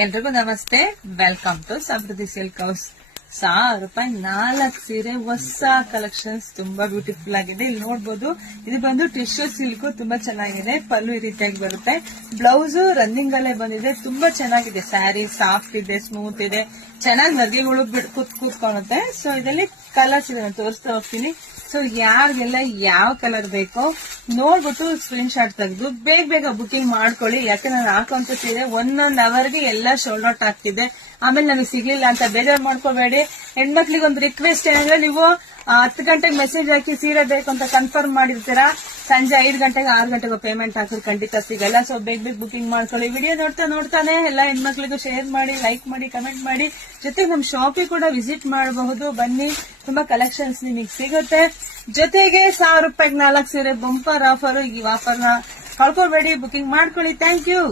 ಎಲ್ರಿಗೂ ನಮಸ್ತೆ. Welcome to Samruddhi silk house. 1000 ರೂಪಾಯಿ 4 ಸೀರೆ, ಹೊಸ ಕಲೆಕ್ಷನ್ಸ್, ತುಂಬಾ ಬ್ಯೂಟಿಫುಲ್ ಆಗಿದೆ. ಇಲ್ಲಿ ನೋಡಬಹುದು, ಇದು ಬಂದು ಟಿಶ್ಯೂ ಸಿಲ್ಕ್, ತುಂಬಾ ಚೆನ್ನಾಗಿದೆ. ಪಲ್ಲು ಈ ರೀತಿಯಾಗಿ ಬರುತ್ತೆ. ಬ್ಲೌಸ್ ರನ್ನಿಂಗ್ ಅಲ್ಲೇ ಬಂದಿದೆ, ತುಂಬಾ ಚೆನ್ನಾಗಿದೆ. ಸ್ಯಾರಿ ಸಾಫ್ಟ್ ಇದೆ, ಸ್ಮೂತ್ ಇದೆ, ಚೆನ್ನಾಗಿ ನರ್ಗೆಗಳು ಕೂತ್ಕೊಳ್ಳುತ್ತೆ. ಸೊ ಇದರಲ್ಲಿ ಕಲರ್ಸ್ ಇದೆ, ನಾನು ತೋರಿಸ್ತಾ ಹೋಗ್ತೀನಿ. ಸೊ ಯಾರಿಗೆಲ್ಲ ಯಾವ ಕಲರ್ ಬೇಕೋ ನೋಡ್ಬಿಟ್ಟು ಸ್ಕ್ರೀನ್ ಶಾಟ್ ತೆಗೆದು ಬೇಗ ಬೇಗ ಮಾಡ್ಕೊಳ್ಳಿ. ಯಾಕೆ ನಾನು ಹಾಕುವಂತ ಸೀರೆ 1 ಅವರ್ಗೆ ಎಲ್ಲ ಶೋಲ್ಡ್ ಔಟ್ ಆಗ್ತಿದೆ. ಆಮೇಲೆ ನನಗೆ ಸಿಗ್ಲಿಲ್ಲ ಅಂತ ಬೇಜಾರು ಮಾಡ್ಕೋಬೇಡಿ. ಹೆಣ್ಮಕ್ಳಿಗೆ ಒಂದು ರಿಕ್ವೆಸ್ಟ್ ಏನಂದ್ರೆ, ನೀವು 10 ಗಂಟೆಗೆ ಮೆಸೇಜ್ ಹಾಕಿ ಸೀರೆ ಬೇಕು ಅಂತ ಕನ್ಫರ್ಮ್ ಮಾಡಿರ್ತೀರಾ, ಸಂಜೆ 5 ಗಂಟೆಗೆ 6 ಗಂಟೆಗೆ ಪೇಮೆಂಟ್ ಹಾಕಿದ್ರೆ ಖಂಡಿತ ಸಿಗಲ್ಲ. ಸೊ ಬೇಗ ಬುಕಿಂಗ್ ಮಾಡ್ಕೊಳ್ಳಿ. ವಿಡಿಯೋ ನೋಡ್ತಾನೆ ಎಲ್ಲ ಹೆಣ್ಮಕ್ಳಿಗೂ ಶೇರ್ ಮಾಡಿ, ಲೈಕ್ ಮಾಡಿ, ಕಮೆಂಟ್ ಮಾಡಿ. ಜೊತೆಗೆ ನಮ್ ಶಾಪಿಗೆ ಕೂಡ ವಿಸಿಟ್ ಮಾಡಬಹುದು. ಬನ್ನಿ, ತುಂಬಾ ಕಲೆಕ್ಷನ್ಸ್ ನಿಮಗೆ ಸಿಗುತ್ತೆ. ಜೊತೆಗೆ 1000 ರೂಪಾಯಿಗೆ 4 ಸೀರೆ ಬಂಪರ್ ಆಫರ್. ಈ ಆಫರ್ನ ಕಳ್ಕೊಬೇಡಿ, ಬುಕಿಂಗ್ ಮಾಡ್ಕೊಳ್ಳಿ. Thank you.